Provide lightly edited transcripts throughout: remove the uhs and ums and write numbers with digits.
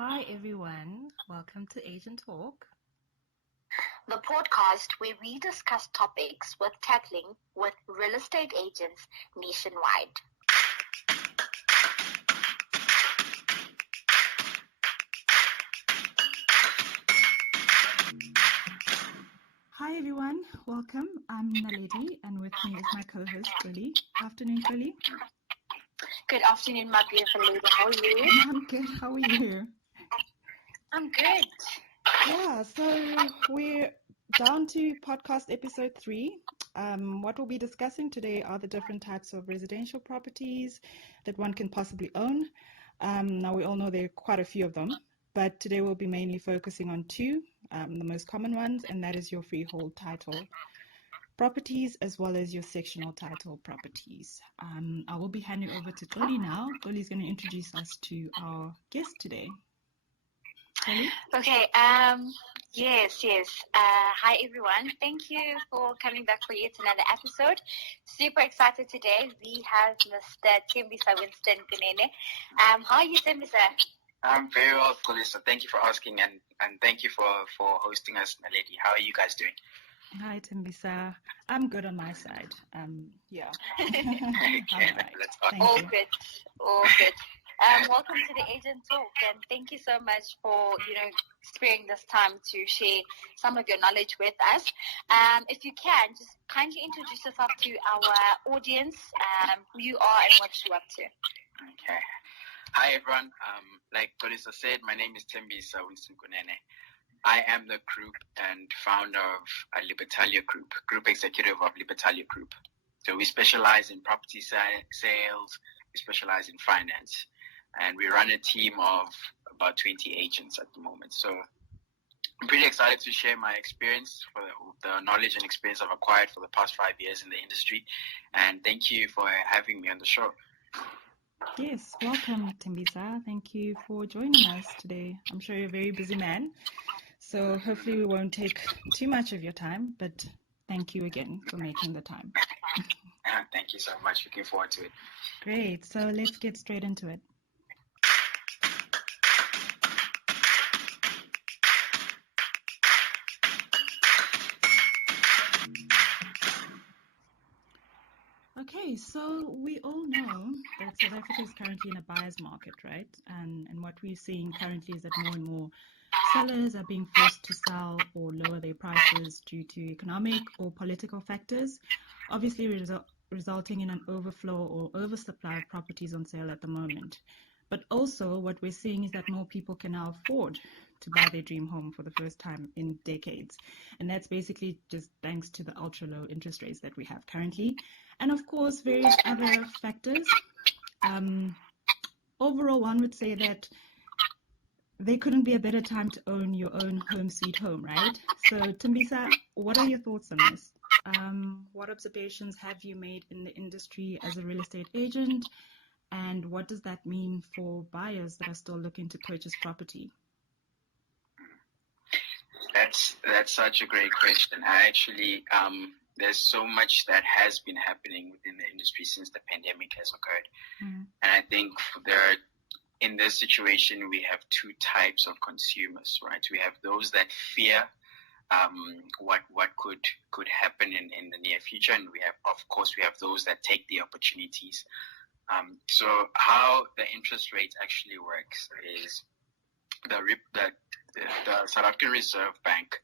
Hi everyone, welcome to Agent Talk. The podcast where we discuss topics with tackling with real estate agents nationwide. Hi everyone, welcome. I'm Naledi and with me is my co-host Xoli. Afternoon, Xoli. Good afternoon, my beautiful lady. How are you? I'm good. How are you? I'm good. Yeah, so we're down to podcast episode 3. What we'll be discussing today are the different types of residential properties that one can possibly own. Now we all know there are quite a few of them, but today we'll be mainly focusing on two, the most common ones, and that is your freehold title properties as well as your sectional title properties. I will be handing over to Xoli now. Xoli is going to introduce us to our guest today. Xoli? Okay, yes. Hi everyone. Thank you for coming back for yet another episode. Super excited today. We have Mr. Thembisa Winston Kunene. How are you, Thembisa? I'm very well, Xoliswa. Thank you for asking and thank you for hosting us, Naledi. How are you guys doing? Hi, Thembisa. I'm good on my side. Yeah. Okay, right. let's start. Thank All you. good. Welcome to the Agent Talk, and thank you so much for sparing this time to share some of your knowledge with us. If you can, just kindly introduce yourself to our audience, who you are and what you're up to. Okay. Hi, everyone. Like Xoliswa said, my name is Thembisa Winston Kunene. I am the group and founder of Libertalia group executive of Libertalia Group. So we specialize in property sales, we specialize in finance, and we run a team of about 20 agents at the moment. So I'm pretty excited to share my experience, for the knowledge and experience I've acquired for the past 5 years in the industry. And thank you for having me on the show. Yes, welcome, Thembisa. Thank you for joining us today. I'm sure you're a very busy man, so hopefully we won't take too much of your time, but thank you again for making the time. Thank you so much. Looking forward to it. Great. So let's get straight into it. Okay, so we all know that South Africa is currently in a buyer's market, right? And what we're seeing currently is that more and more sellers are being forced to sell or lower their prices due to economic or political factors, obviously resulting in an overflow or oversupply of properties on sale at the moment. But also what we're seeing is that more people can now afford to buy their dream home for the first time in decades. And that's basically just thanks to the ultra low interest rates that we have currently. And of course, various other factors. Overall, one would say that there couldn't be a better time to own your own home sweet home, right? So, Thembisa, what are your thoughts on this? What observations have you made in the industry as a real estate agent? And what does that mean for buyers that are still looking to purchase property? That's such a great question. I actually, there's so much that has been happening within the industry since the pandemic has occurred. And I think in this situation, we have two types of consumers, right? We have those that fear what could happen in the near future, and we have those that take the opportunities. So how the interest rate actually works is the South African Reserve Bank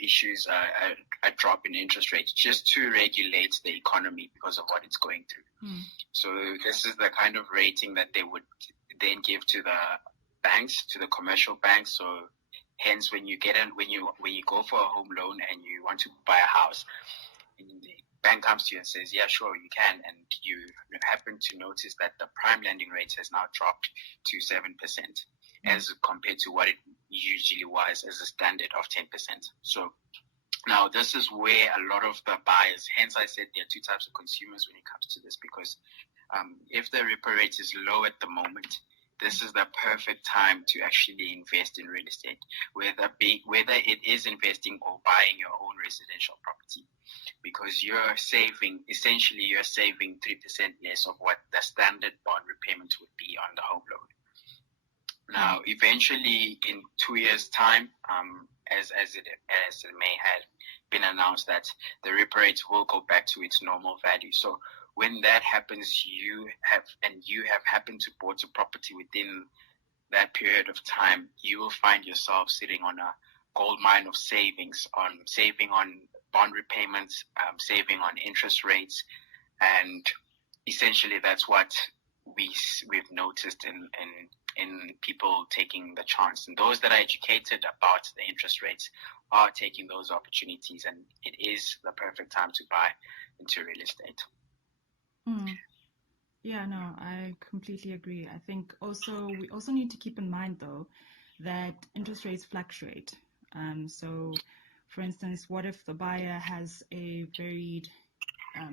issues a drop in interest rates just to regulate the economy because of what it's going through. So this is the kind of rating that they would then give to the banks, to the commercial banks. So hence, when you go for a home loan and you want to buy a house, and the bank comes to you and says, yeah, sure, you can, and you happen to notice that the prime lending rate has now dropped to 7%, as compared to what it usually was as a standard of 10%. So now this is where a lot of the buyers, hence I said there are two types of consumers when it comes to this, because if the repo rate is low at the moment, this is the perfect time to actually invest in real estate, whether it is investing or buying your own residential property, because you're saving 3% less of what the standard bond repayment would be on the home loan. Now, eventually, in 2 years' time, as it may have been announced that the repo rate will go back to its normal value. So when that happens, you have happened to bought a property within that period of time, you will find yourself sitting on a gold mine of saving on bond repayments, saving on interest rates, and essentially that's what we've noticed in people taking the chance. And those that are educated about the interest rates are taking those opportunities, and it is the perfect time to buy into real estate. Yeah, no, I completely agree. I think we also need to keep in mind, though, that interest rates fluctuate. So, for instance, what if the buyer has a varied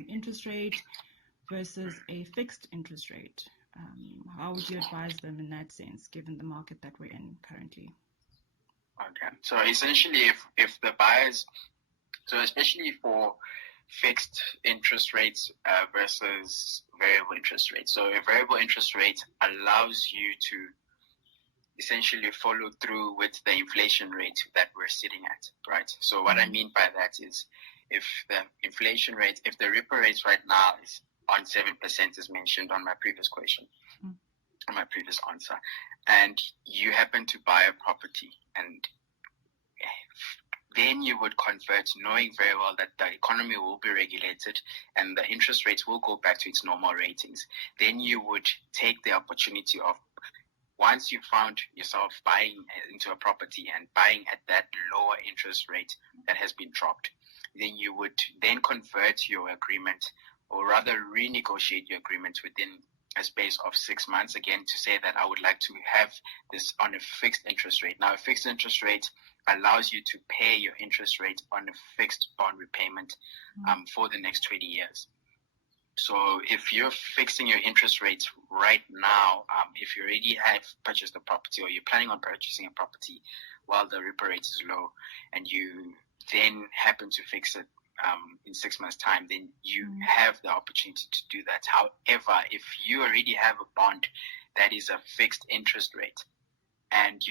interest rate versus a fixed interest rate? How would you advise them in that sense, given the market that we're in currently? Okay, so essentially, if the buyers, so especially for fixed interest rates versus variable interest rates. So a variable interest rate allows you to essentially follow through with the inflation rate that we're sitting at, right? So what I mean by that is if the inflation rate, if the repo rate right now is on 7%, as mentioned on my previous question, on my previous answer, and you happen to buy a property, and then you would convert knowing very well that the economy will be regulated and the interest rates will go back to its normal ratings. Then you would take the opportunity of, once you found yourself buying into a property and buying at that lower interest rate that has been dropped, then you would then convert your agreement, or rather renegotiate your agreement within a space of 6 months, again, to say that I would like to have this on a fixed interest rate. Now, a fixed interest rate allows you to pay your interest rate on a fixed bond repayment for the next 20 years. So if you're fixing your interest rates right now, if you already have purchased a property or you're planning on purchasing a property while the repo rate is low, and you then happen to fix it in 6 months' time, then you have the opportunity to do that. However, if you already have a bond that is a fixed interest rate, and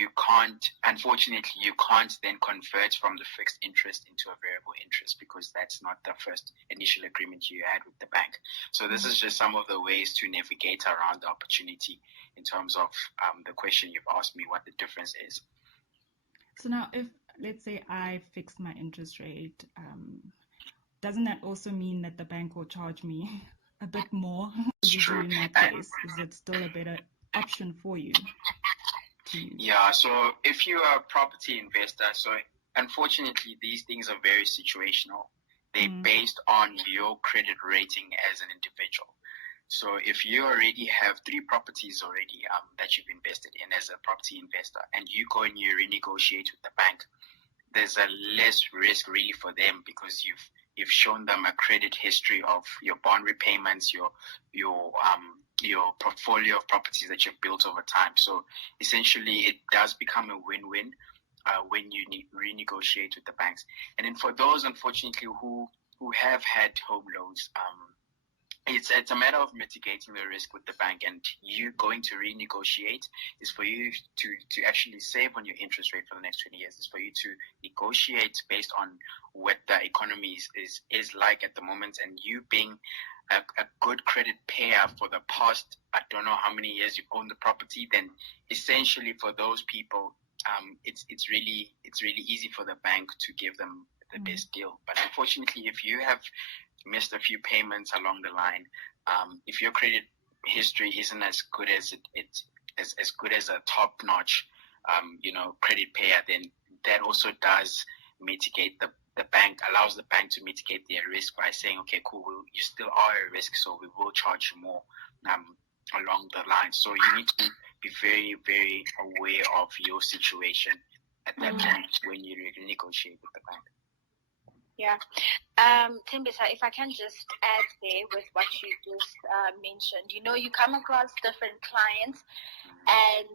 unfortunately, you can't then convert from the fixed interest into a variable interest, because that's not the first initial agreement you had with the bank. So this is just some of the ways to navigate around the opportunity in terms of the question you've asked me, what the difference is. So now, if, let's say, I fix my interest rate, doesn't that also mean that the bank will charge me a bit more? In that case, is it still a better option for you? Yeah, so if you are a property investor, so unfortunately these things are very situational. They're based on your credit rating as an individual. So if you already have 3 properties already that you've invested in as a property investor, and you go and you renegotiate with the bank, there's a less risk really for them, because you've shown them a credit history of your bond repayments, your portfolio of properties that you've built over time. So essentially, it does become a win-win when you renegotiate with the banks. And then for those, unfortunately, who have had home loans, it's a matter of mitigating the risk with the bank, and you going to renegotiate is for you to actually save on your interest rate for the next 20 years. It's for you to negotiate based on what the economy is like at the moment, and you being a good credit payer for the past, I don't know how many years you've owned the property, then essentially for those people, it's really easy for the bank to give them the best deal. But unfortunately, if you have missed a few payments along the line, if your credit history isn't as good as as good as a top-notch credit payer, then that also does mitigate allows the bank to mitigate their risk by saying, okay, cool, you still are a risk, so we will charge you more along the line. So you need to be very, very aware of your situation at that point when you negotiate with the bank. Yeah. Thembisa, if I can just add there with what you just mentioned, you come across different clients and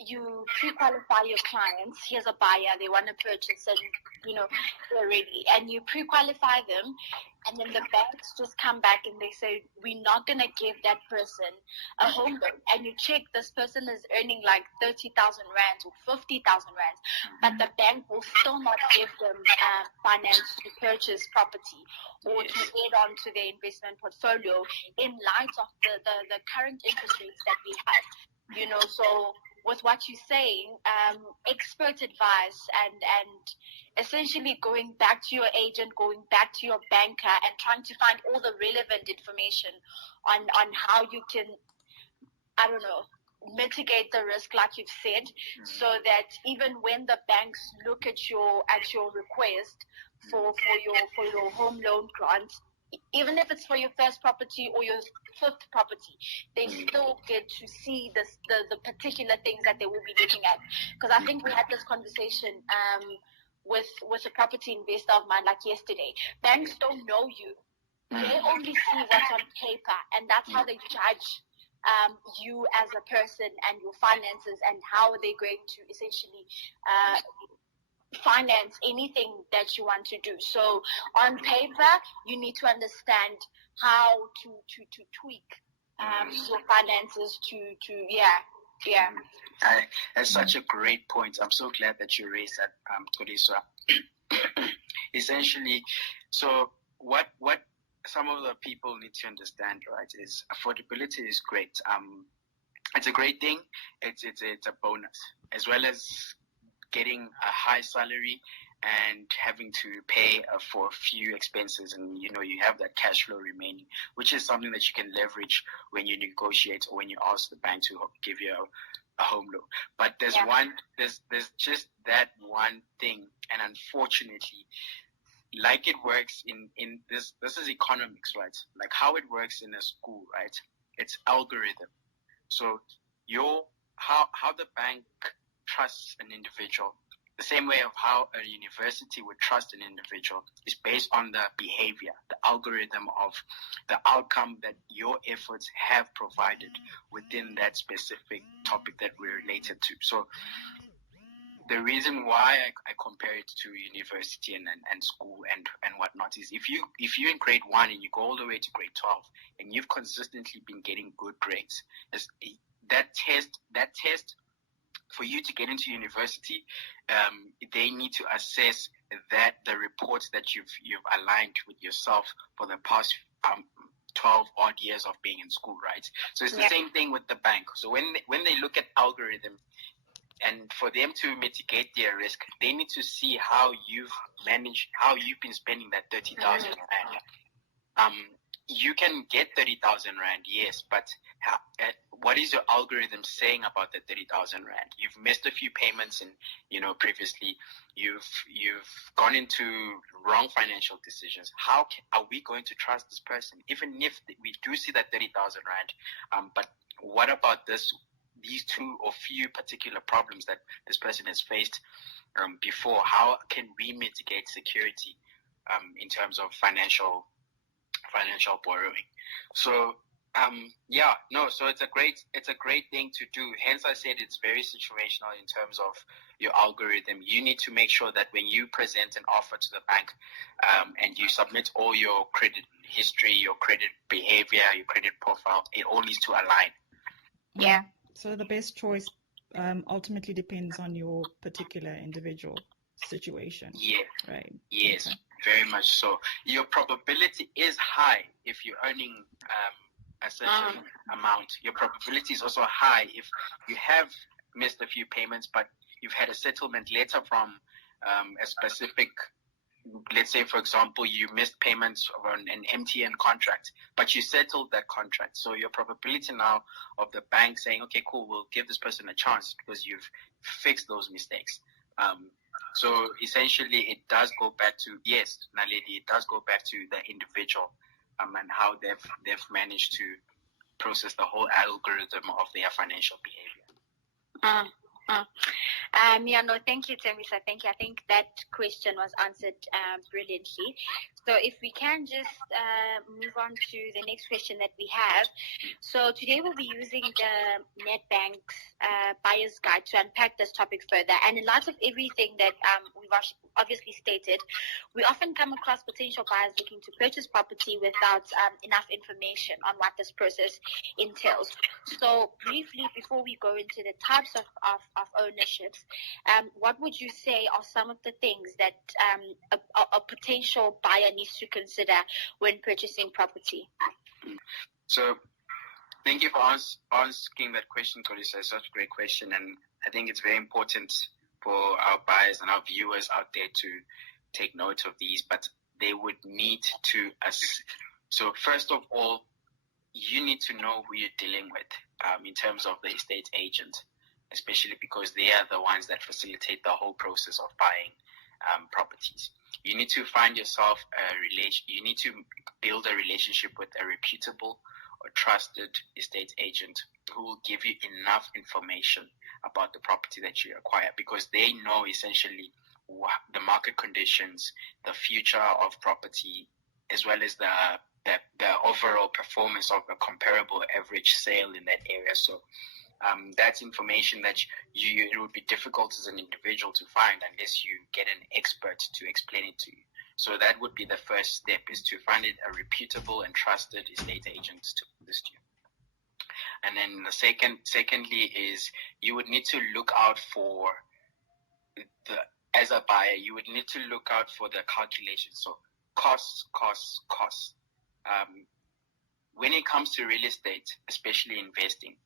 you pre-qualify your clients. Here's a buyer, they want to purchase, and they're ready, and you pre-qualify them, And then the banks just come back and they say, we're not going to give that person a home loan. And you check, this person is earning like 30,000 rands or 50,000 rands, but the bank will still not give them finance to purchase property or to add on to their investment portfolio in light of the current interest rates that we have. You know, so with what you're saying, expert advice and essentially going back to your agent, going back to your banker and trying to find all the relevant information on how you can, I don't know, mitigate the risk like you've said, so that even when the banks look at your request for your home loan grant, even if it's for your first property or your fifth property, they still get to see the particular things that they will be looking at. Because I think we had this conversation with a property investor of mine like yesterday. Banks don't know you. They only see what's on paper, and that's how they judge you as a person and your finances and how they're going to essentially finance anything that you want to do. So on paper, you need to understand how to tweak your finances to That's such a great point. I'm so glad that you raised that, Xoliswa. Essentially, so what some of the people need to understand, right, is affordability is great. It's a great thing. It's a bonus, as well as getting a high salary and having to pay for a few expenses, and you have that cash flow remaining, which is something that you can leverage when you negotiate or when you ask the bank to give you a home loan. But there's just that one thing, and unfortunately, like it works in this is economics, right? Like how it works in a school, right? It's algorithm. So how the bank trusts an individual, the same way of how a university would trust an individual, is based on the behavior, the algorithm of the outcome that your efforts have provided within that specific topic that we're related to. So the reason why I compare it to university and school and whatnot is if you're in grade 1 and you go all the way to grade 12 and you've consistently been getting good grades, that test for you to get into university, they need to assess that the reports that you've aligned with yourself for the past 12 odd years of being in school, right? So it's the same thing with the bank. So when they look at algorithm, and for them to mitigate their risk, they need to see how you've been spending that 30,000 rand. You can get 30,000 rand, yes, but what is your algorithm saying about the 30,000 rand? You've missed a few payments, and previously you've gone into wrong financial decisions. How are we going to trust this person, even if we do see that 30,000 rand? But what about these two or few particular problems that this person has faced before? How can we mitigate security in terms of financial borrowing? So so it's a great thing to do. Hence I said it's very situational in terms of your algorithm. You need to make sure that when you present an offer to the bank and you submit all your credit history, your credit behavior, your credit profile, it all needs to align. Yeah. So the best choice ultimately depends on your particular individual situation. Yeah. Right. Yes, okay. Very much so. Your probability is high if you're earning a certain amount. Your probability is also high if you have missed a few payments, but you've had a settlement letter from a specific. Let's say, for example, you missed payments on an MTN contract, but you settled that contract. So your probability now of the bank saying, okay, cool, we'll give this person a chance because you've fixed those mistakes. So essentially it does go back to, yes, Naledi, it does go back to the individual and how they've managed to process the whole algorithm of their financial behavior. Thank you, Thembisa. Thank you. I think that question was answered brilliantly. So if we can just move on to the next question that we have. So today we'll be using the Nedbank's buyer's guide to unpack this topic further. And in light of everything that we've obviously stated, we often come across potential buyers looking to purchase property without enough information on what this process entails. So briefly, before we go into the types of ownerships, what would you say are some of the things that a potential buyer needs to consider when purchasing property? So thank you for asking that question, Xoliswa. It's such a great question, and I think it's very important for our buyers and our viewers out there to take note of these, but they would need to so first of all, you need to know who you're dealing with in terms of the estate agent, especially because they are the ones that facilitate the whole process of buying properties. You need to find yourself you need to build a relationship with a reputable or trusted estate agent who will give you enough information about the property that you acquire, because they know essentially the market conditions, the future of property, as well as the overall performance of a comparable average sale in that area. So that's information that it would be difficult as an individual to find unless you get an expert to explain it to you. So that would be the first step, is to find a reputable and trusted estate agent to list you. And then the secondly is you would need to look out for as a buyer, you would need to look out for the calculations. So costs. When it comes to real estate, especially investing,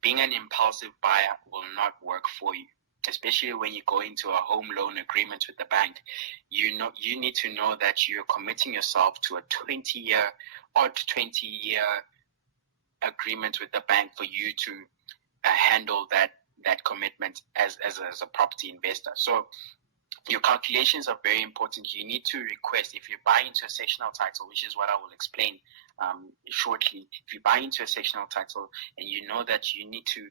being an impulsive buyer will not work for you, especially when you go into a home loan agreement with the bank. You need to know that you're committing yourself to a 20-year agreement with the bank for you to handle that commitment as a property investor. So your calculations are very important. You need to request, if you buy into a sectional title, which is what I will explain shortly. If you buy into a sectional title and you know that you need to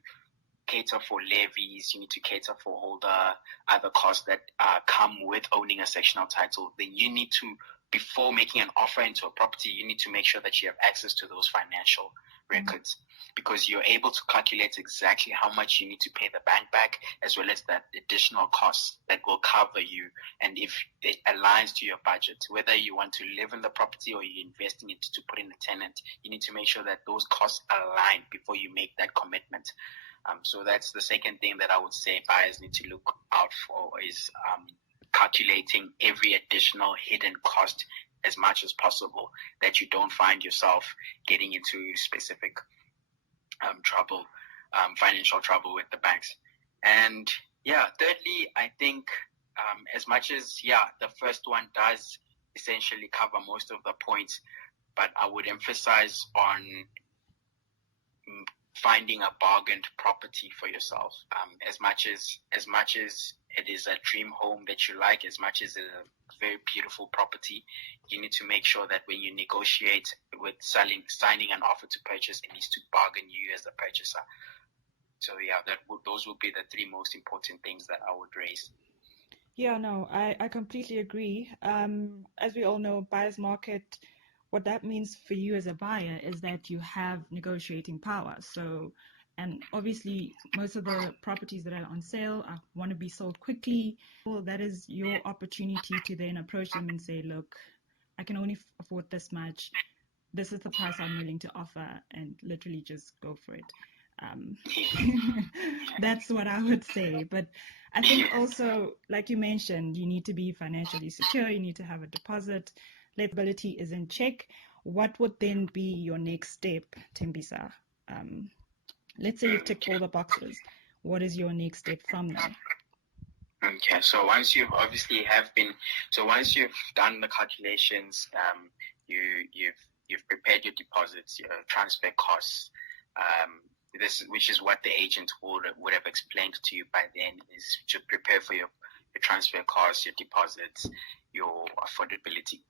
cater for levies, you need to cater for all the other costs that come with owning a sectional title, then you need to, before making an offer into a property, you need to make sure that you have access to those financial records, because you're able to calculate exactly how much you need to pay the bank back, as well as that additional costs that will cover you. And if it aligns to your budget, whether you want to live in the property or you're investing it to put in a tenant, you need to make sure that those costs align before you make that commitment. So that's the second thing that I would say buyers need to look out for, is calculating every additional hidden cost as much as possible, that you don't find yourself getting into specific financial trouble with the banks. And thirdly, I think as much as the first one does essentially cover most of the points, but I would emphasize on finding a bargained property for yourself. As much as it is a dream home that you like, as much as it's a very beautiful property, you need to make sure that when you negotiate with signing an offer to purchase, it needs to bargain you as the purchaser. So those would be the three most important things that I would raise. Yeah, no, I completely agree. As we all know, buyer's market, what that means for you as a buyer is that you have negotiating power. So, and obviously most of the properties that are on sale want to be sold quickly. Well, that is your opportunity to then approach them and say, look, I can only afford this much. This is the price I'm willing to offer, and literally just go for it. That's what I would say. But I think also, like you mentioned, you need to be financially secure. You need to have a deposit. Liability is in check. What would then be your next step, Thembisa? Let's say you've ticked all the boxes. What is your next step from there? Okay, so once you've done the calculations, you've prepared your deposits, your transfer costs. Which is what the agent would have explained to you by then, is to prepare for your transfer costs, your deposits, your affordability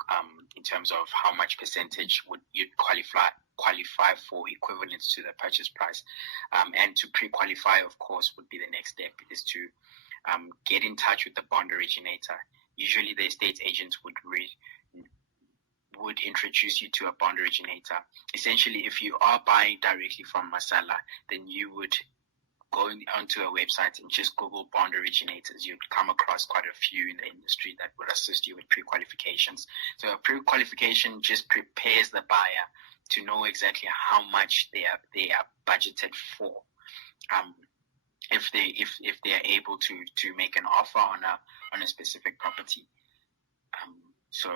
in terms of how much percentage would you qualify for equivalence to the purchase price. And to pre-qualify, of course, would be the next step, is to get in touch with the bond originator. Usually the estate agent would would introduce you to a bond originator. Essentially, if you are buying directly from a seller, then you would go onto a website and just Google bond originators. You'd come across quite a few in the industry that would assist you with pre-qualifications. So a pre-qualification just prepares the buyer to know exactly how much they are budgeted for. If they are able to make an offer on a specific property. So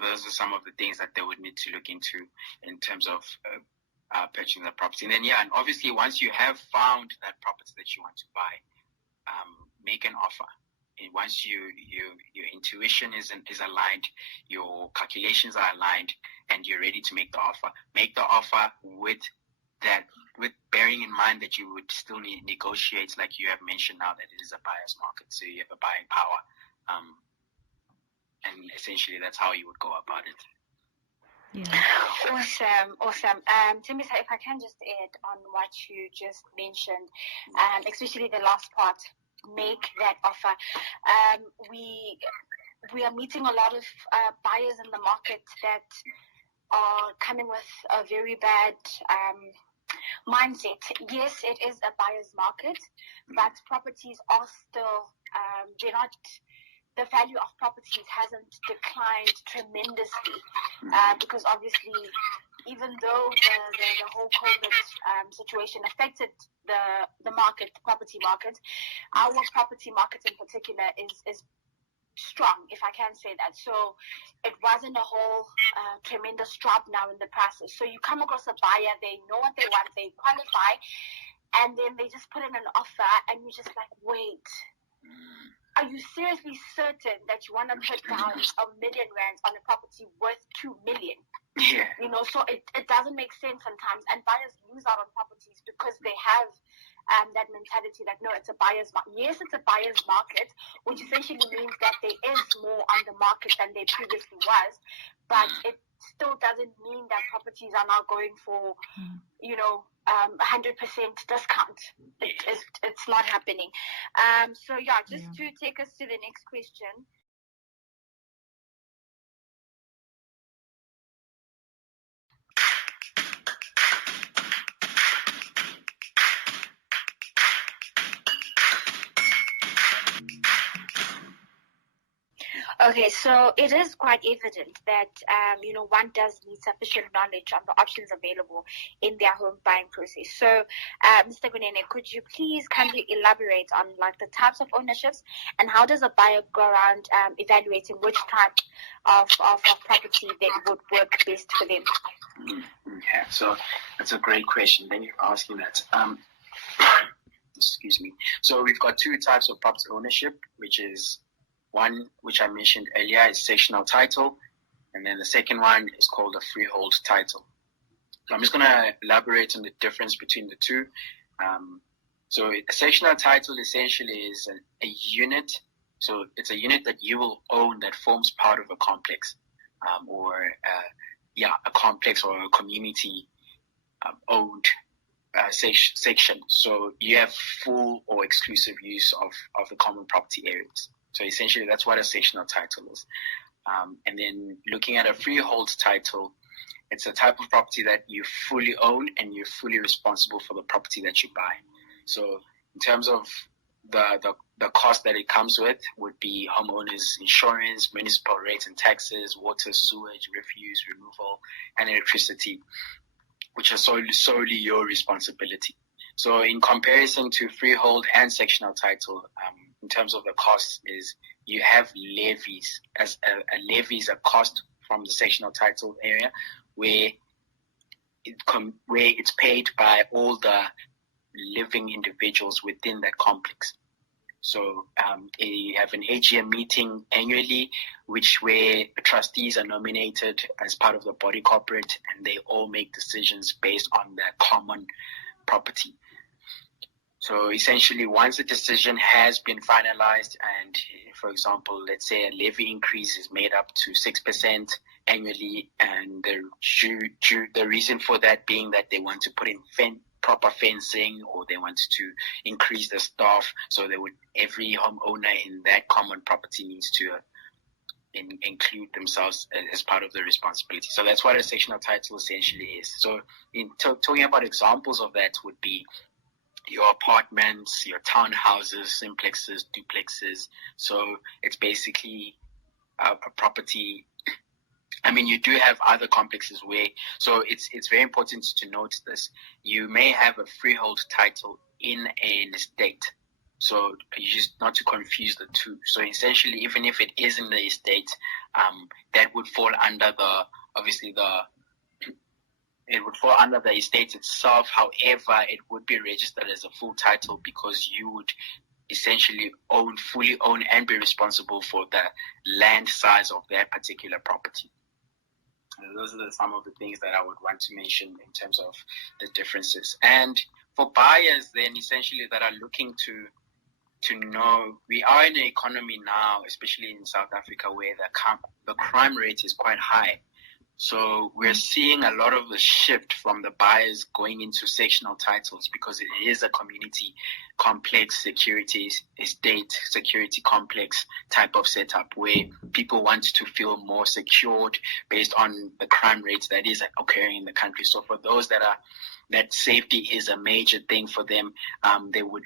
those are some of the things that they would need to look into in terms of purchasing the property. And then, and obviously once you have found that property that you want to buy, make an offer. And once your intuition is aligned, your calculations are aligned, and you're ready to make the offer with bearing in mind that you would still need to negotiate, like you have mentioned now, that it is a buyer's market, so you have a buying power. And essentially that's how you would go about it. Yeah. Awesome. Thembisa, if I can just add on what you just mentioned, especially the last part, make that offer. We are meeting a lot of buyers in the market that are coming with a very bad mindset. Yes, it is a buyer's market, but properties are still, the value of properties hasn't declined tremendously, because obviously, even though the whole COVID situation affected the market, the property market, our property market in particular is strong, if I can say that. So it wasn't a whole tremendous drop now in the prices. So you come across a buyer, they know what they want, they qualify, and then they just put in an offer, and you're just like, wait, are you seriously certain that you want to put down R1 million on a property worth 2 million? Yeah. So it doesn't make sense sometimes, and buyers lose out on properties because they have that mentality that, no, it's a buyer's market. Yes, it's a buyer's market, which essentially means that there is more on the market than there previously was, but it still doesn't mean that properties are now going for, 100% discount. It's not happening. To take us to the next question. Okay, so it is quite evident that, one does need sufficient knowledge on the options available in their home buying process. So, Mr. Kunene, could you please kindly elaborate on the types of ownerships, and how does a buyer go around evaluating which type of property that would work best for them? Yeah, so that's a great question. Thank you for asking that. Excuse me. So we've got two types of property ownership, which is one, which I mentioned earlier, is sectional title, and then the second one is called a freehold title. So I'm just going to elaborate on the difference between the two. So a sectional title essentially is a unit. So it's a unit that you will own that forms part of a complex, a complex or a community owned section. So you have full or exclusive use of the common property areas. So essentially, that's what a sectional title is. And then looking at a freehold title, it's a type of property that you fully own and you're fully responsible for the property that you buy. So in terms of the cost that it comes with would be homeowners insurance, municipal rates and taxes, water, sewage, refuse removal, and electricity, which are solely your responsibility. So in comparison to freehold and sectional title, in terms of the costs, is you have levies. As a levy is a cost from the sectional title area, where it's paid by all the living individuals within that complex. So you have an AGM meeting annually, where trustees are nominated as part of the body corporate, and they all make decisions based on their common property. So essentially, once the decision has been finalized, and for example, let's say a levy increase is made up to 6% annually, and the reason for that being that they want to put in proper fencing, or they want to increase the staff, so every homeowner in that common property needs to include themselves as part of the responsibility. So that's what a sectional title essentially is. So in talking about examples of that would be your apartments, your townhouses, simplexes, duplexes. So it's basically a property. I mean, you do have other complexes where, so it's very important to note this. You may have a freehold title in an estate. So just not to confuse the two. So essentially, even if it is in the estate, that would fall under it would fall under the estate itself. However, it would be registered as a full title because you would essentially fully own and be responsible for the land size of that particular property. And those are some of the things that I would want to mention in terms of the differences. And for buyers then essentially that are looking to know, we are in an economy now, especially in South Africa, where the crime rate is quite high. So we're seeing a lot of the shift from the buyers going into sectional titles because it is a community complex security, estate security complex type of setup where people want to feel more secured based on the crime rates that is occurring in the country. So for those that safety is a major thing for them, they would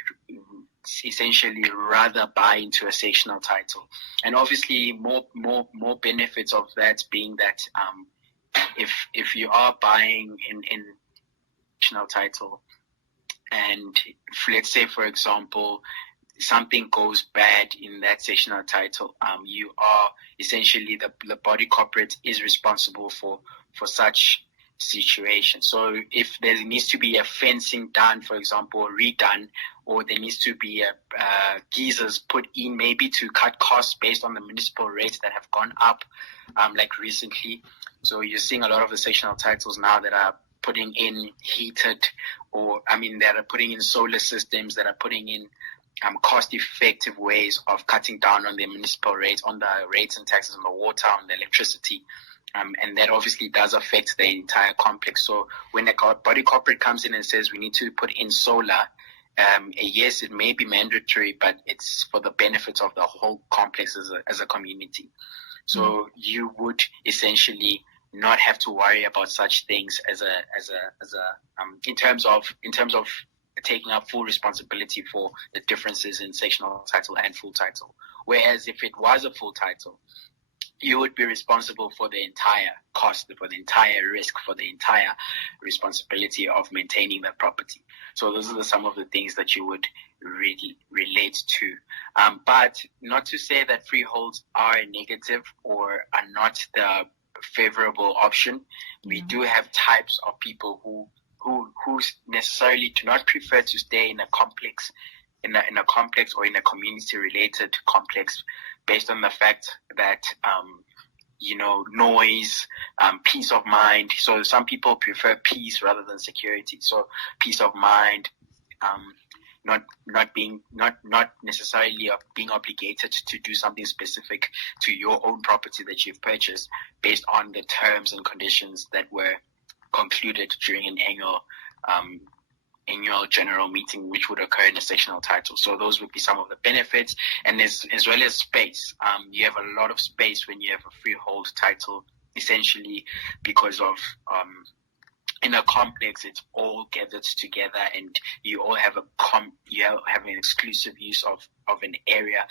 essentially rather buy into a sectional title. And obviously more benefits of that being that if you are buying in sectional title and let's say for example something goes bad in that sectional title, you are essentially the body corporate is responsible for such situation. So if there needs to be a fencing done, for example, redone, or there needs to be geysers put in maybe to cut costs based on the municipal rates that have gone up like recently. So you're seeing a lot of the sectional titles now that are putting in that are putting in solar systems, that are putting in cost-effective ways of cutting down on the municipal rates, on the rates and taxes on the water, on the electricity. And that obviously does affect the entire complex. So when a body corporate comes in and says we need to put in solar, yes, it may be mandatory, but it's for the benefit of the whole complex as a community. So you would essentially not have to worry about such things in terms of taking up full responsibility for the differences in sectional title and full title. Whereas if it was a full title, you would be responsible for the entire cost, for the entire risk, for the entire responsibility of maintaining that property. So those are some of the things that you would really relate to. But not to say that freeholds are a negative or are not the favorable option. We do have types of people who necessarily do not prefer to stay in a complex, in a complex or in a community-related complex, based on the fact that, noise, peace of mind. So some people prefer peace rather than security. So peace of mind, not necessarily being obligated to do something specific to your own property that you've purchased based on the terms and conditions that were concluded during an annual general meeting, which would occur in a sectional title. So those would be some of the benefits, and as well as space. You have a lot of space when you have a freehold title, essentially because of in a complex, it's all gathered together, and you all have an exclusive use of an area.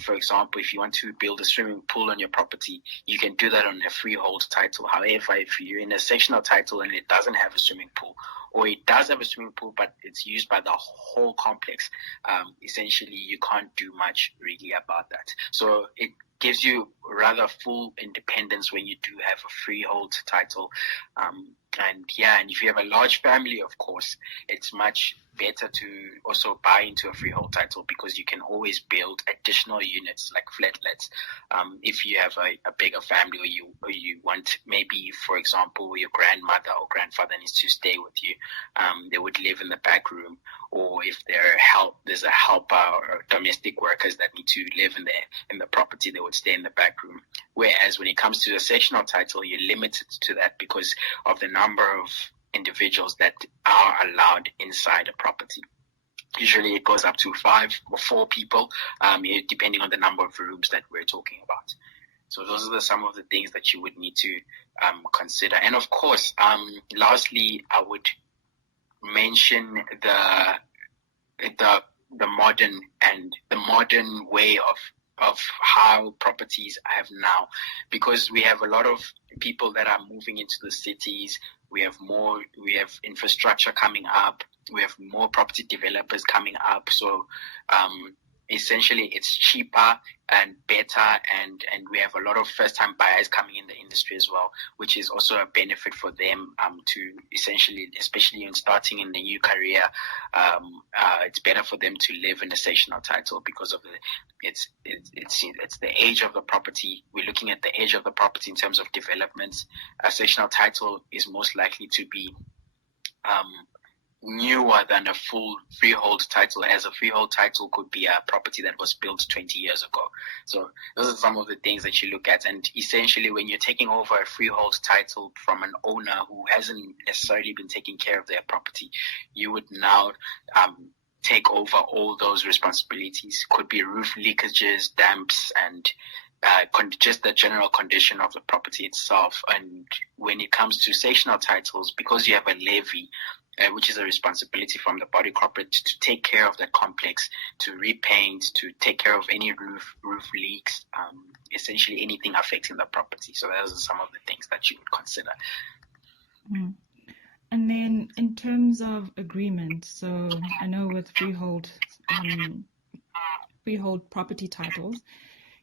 For example, if you want to build a swimming pool on your property, you can do that on a freehold title. However, if you're in a sectional title and it doesn't have a swimming pool, or it does have a swimming pool but it's used by the whole complex, essentially you can't do much really about that. So it gives you rather full independence when you do have a freehold title. And if you have a large family, of course, it's much better to also buy into a freehold title because you can always build additional units like flatlets. If you have a bigger family, or you want, maybe, for example, your grandmother or grandfather needs to stay with you, they would live in the back room. Or if there's a helper or domestic workers that need to live in the property, they would stay in the back room. Whereas when it comes to a sectional title, you're limited to that because of the number of individuals that are allowed inside a property. Usually it goes up to 5 or 4 people, depending on the number of rooms that we're talking about. So those are some of the things that you would need to consider. And of course, lastly, I would mention the modern way of how properties have now, because we have a lot of people that are moving into the cities. We have infrastructure coming up. We have more property developers coming up. So essentially it's cheaper and better, and we have a lot of first-time buyers coming in the industry as well, which is also a benefit for them to essentially, especially when starting in the new career, it's better for them to live in a sectional title because of it's the age of the property. We're looking at the age of the property in terms of developments. A sectional title is most likely to be newer than a full freehold title, as a freehold title could be a property that was built 20 years ago. So those are some of the things that you look at. And essentially, when you're taking over a freehold title from an owner who hasn't necessarily been taking care of their property, you would now take over all those responsibilities. Could be roof leakages, damps, and just the general condition of the property itself. And when it comes to sectional titles, because you have a levy, which is a responsibility from the body corporate to take care of that complex, to repaint, to take care of any roof leaks, essentially anything affecting the property. So those are some of the things that you would consider. And then in terms of agreement, so I know with freehold property titles,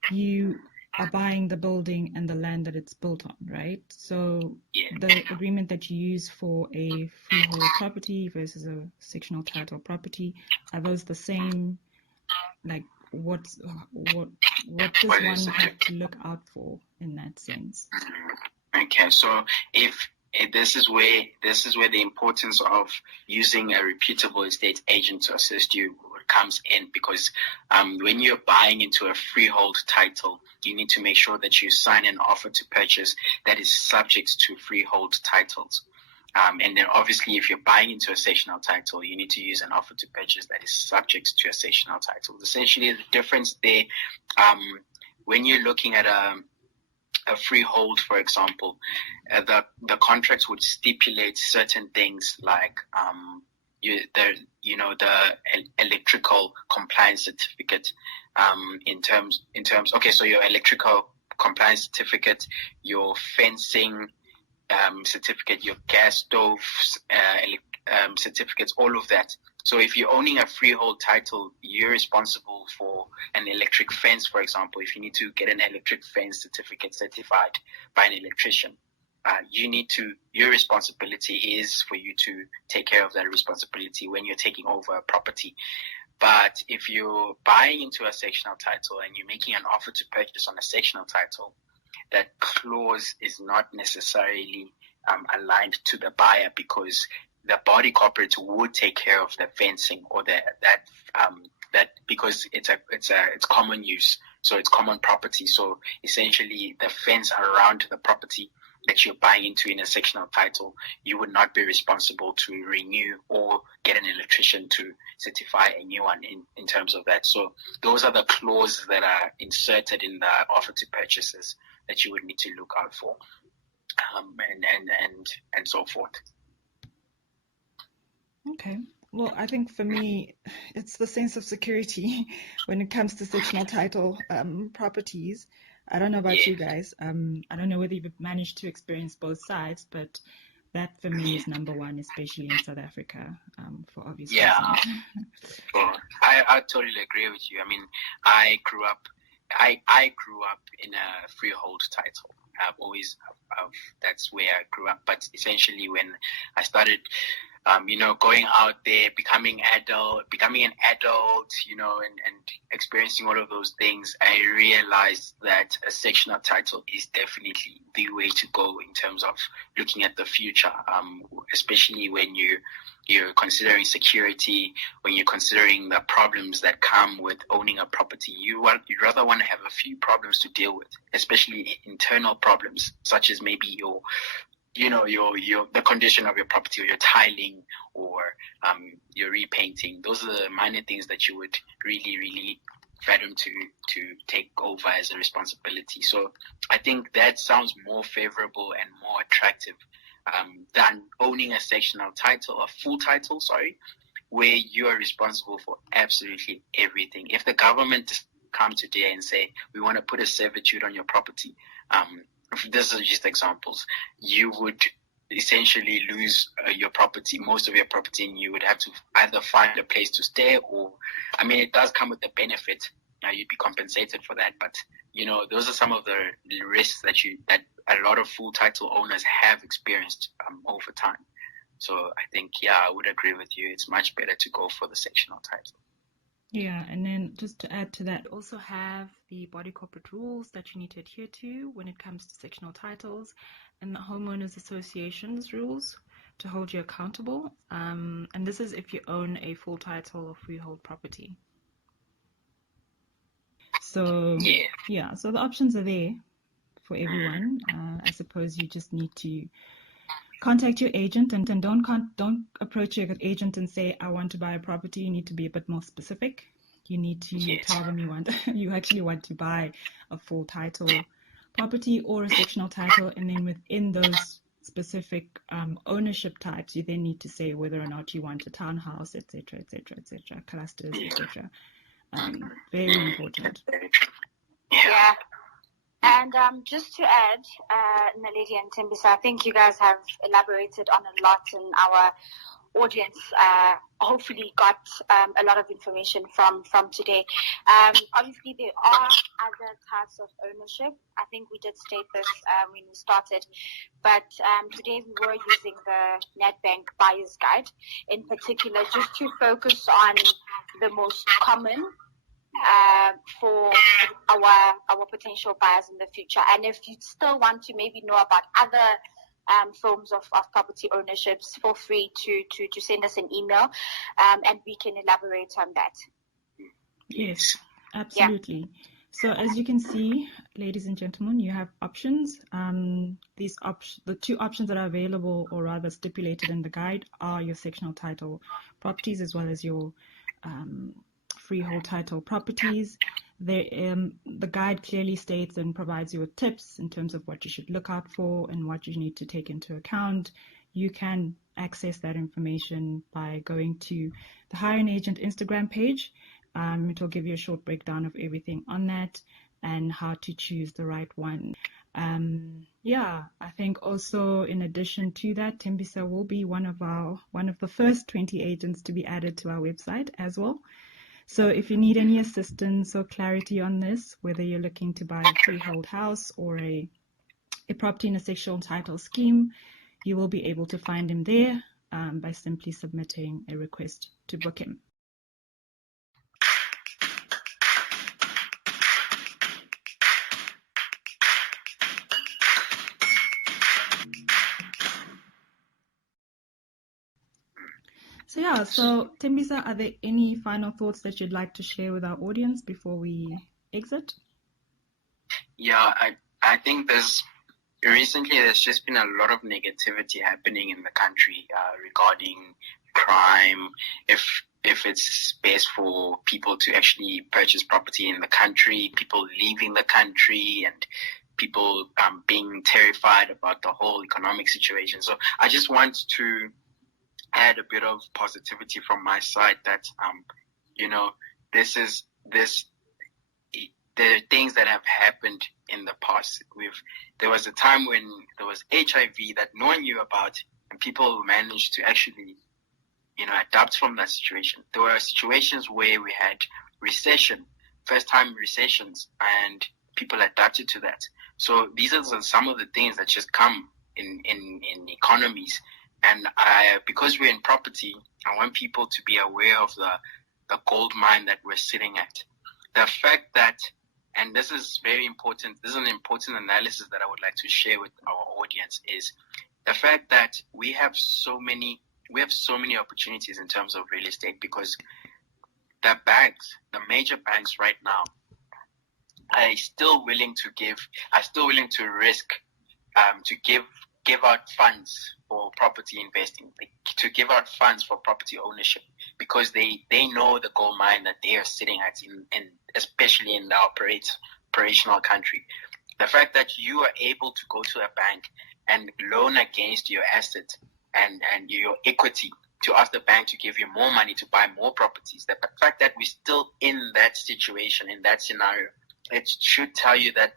you are buying the building and the land that it's built on, right? So the agreement that you use for a freehold property versus a sectional title property, are those the same? Like, what does one have to look out for in that sense? Okay, so if this is where the importance of using a reputable estate agent to assist you comes in, because when you're buying into a freehold title, you need to make sure that you sign an offer to purchase that is subject to freehold titles. And then obviously, if you're buying into a sectional title, you need to use an offer to purchase that is subject to a sectional title. Essentially, the difference there, when you're looking at a freehold, for example, the contracts would stipulate certain things like the electrical compliance certificate, in terms so your electrical compliance certificate, your fencing certificate, your gas stoves certificates, all of that. So if you're owning a freehold title, you're responsible for an electric fence, for example. If you need to get an electric fence certificate certified by an electrician, your responsibility is for you to take care of that responsibility when you're taking over a property. But if you're buying into a sectional title and you're making an offer to purchase on a sectional title, that clause is not necessarily aligned to the buyer, because the body corporate would take care of the fencing or that because it's common use, so it's common property. So essentially, the fence around the property that you're buying into in a sectional title, you would not be responsible to renew or get an electrician to certify a new one in terms of that. So those are the clauses that are inserted in the offer to purchases that you would need to look out for, and so forth. Okay. Well, I think for me, it's the sense of security when it comes to sectional title properties. I don't know about you guys. I don't know whether you've managed to experience both sides, but that for me is number one, especially in South Africa, for obvious reasons. Well, I totally agree with you. I mean, I grew up in a freehold title. That's where I grew up. But essentially, when I started going out there, becoming an adult, and experiencing all of those things, I realized that a sectional title is definitely the way to go in terms of looking at the future, especially when you're considering security, when you're considering the problems that come with owning a property. You'd rather want to have a few problems to deal with, especially internal problems, such as maybe your the condition of your property, or your tiling, or your repainting. Those are the minor things that you would really, really fathom to take over as a responsibility. So I think that sounds more favorable and more attractive than owning a sectional title, a full title, where you are responsible for absolutely everything. If the government come today and say, we want to put a servitude on your property, this is just examples, you would essentially lose your property, most of your property, and you would have to either find a place to stay, or, it does come with a benefit. You'd be compensated for that, but those are some of the risks that a lot of full title owners have experienced over time. So I think, I would agree with you. It's much better to go for the sectional title. Yeah, and then just to add to that, also have the body corporate rules that you need to adhere to when it comes to sectional titles, and the homeowners association's rules to hold you accountable. And this is if you own a full title or freehold property. So so the options are there for everyone. I suppose you just need to contact your agent, and don't approach your agent and say, I want to buy a property. You need to be a bit more specific. You need to tell them you actually want to buy a full title property or a sectional title, and then within those specific ownership types, you then need to say whether or not you want a townhouse, etc., clusters, etc. Very important. Yeah. And just to add, Naledi and Thembisa, I think you guys have elaborated on a lot, and our audience hopefully got a lot of information from today. Obviously, there are other types of ownership. I think we did state this when we started, but today we were using the Nedbank Buyer's Guide in particular, just to focus on the most common for our potential buyers in the future. And if you still want to maybe know about other forms of property ownerships, feel free to send us an email, and we can elaborate on that. Yes, absolutely. Yeah. So as you can see, ladies and gentlemen, you have options. The two options that are available, or rather stipulated in the guide, are your sectional title properties as well as your freehold title properties. The guide clearly states and provides you with tips in terms of what you should look out for and what you need to take into account. You can access that information by going to the Hire an Agent Instagram page. It will give you a short breakdown of everything on that and how to choose the right one. I think also in addition to that, Thembisa will be one of the first 20 agents to be added to our website as well. So if you need any assistance or clarity on this, whether you're looking to buy a freehold house or a property in a sectional title scheme, you will be able to find him there by simply submitting a request to book him. So Thembisa, are there any final thoughts that you'd like to share with our audience before we exit? Yeah, I think there's just been a lot of negativity happening in the country regarding crime. If it's best for people to actually purchase property in the country, people leaving the country, and people being terrified about the whole economic situation. So I just want to add a bit of positivity from my side that, there are things that have happened in the past. There was a time when there was H.A.G that no one knew about, and people managed to actually, adapt from that situation. There were situations where we had recession, first-time recessions, and people adapted to that. So these are some of the things that just come in economies. And because we're in property, I want people to be aware of the gold mine that we're sitting at. The fact that, and this is very important, this is an important analysis that I would like to share with our audience, is the fact that we have so many opportunities in terms of real estate, because the major banks right now are still willing to risk to give give out funds for property investing, to give out funds for property ownership, because they know the gold mine that they are sitting at, in especially in the operational country. The fact that you are able to go to a bank and loan against your asset and your equity, to ask the bank to give you more money to buy more properties, the fact that we're still in that situation, in that scenario, it should tell you that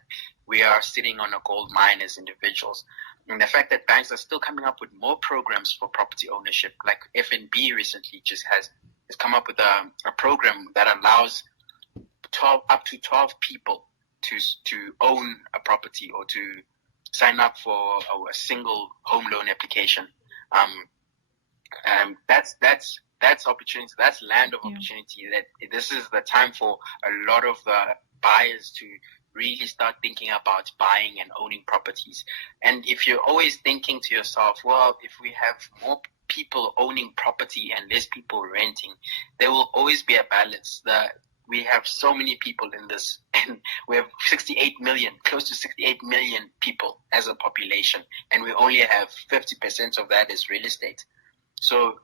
we are sitting on a gold mine as individuals. And the fact that banks are still coming up with more programs for property ownership, like FNB recently just has come up with a program that allows up to 12 people to own a property or to sign up for a single home loan application. That's opportunity. That's land of opportunity. That this is the time for a lot of the buyers to really start thinking about buying and owning properties. And if you're always thinking to yourself, well, if we have more people owning property and less people renting, there will always be a balance. We have so many people in this, and we have 68 million, close to 68 million people as a population, and we only have 50% of that is real estate. So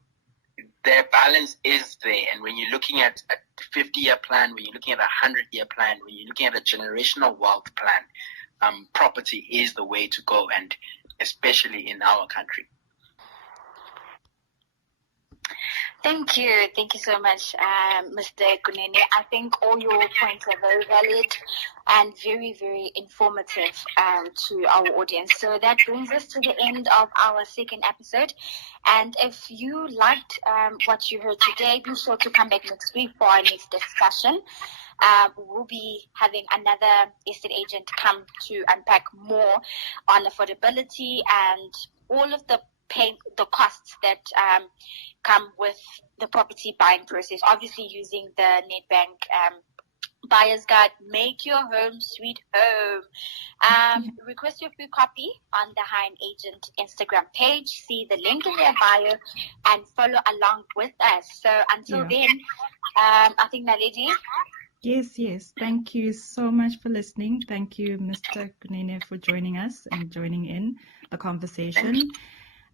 their balance is there. And when you're looking at a 50-year plan, when you're looking at a 100-year plan, when you're looking at a generational wealth plan, property is the way to go, and especially in our country. Thank you so much, Mr. Kunene. I think all your points are very valid and very, very informative to our audience. So that brings us to the end of our second episode. And if you liked what you heard today, be sure to come back next week for our next discussion. We'll be having another estate agent come to unpack more on affordability and all of the costs that come with the property buying process. Obviously, using the Nedbank buyer's guide, Make Your Home Sweet Home. Request your free copy on the Hein Agent Instagram page. See the link in their bio and follow along with us. So until then, I think Naledi. Yes. Thank you so much for listening. Thank you, Mr. Kunene, for joining us and joining in the conversation.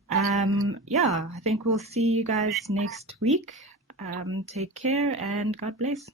I think we'll see you guys next week. Take care and God bless.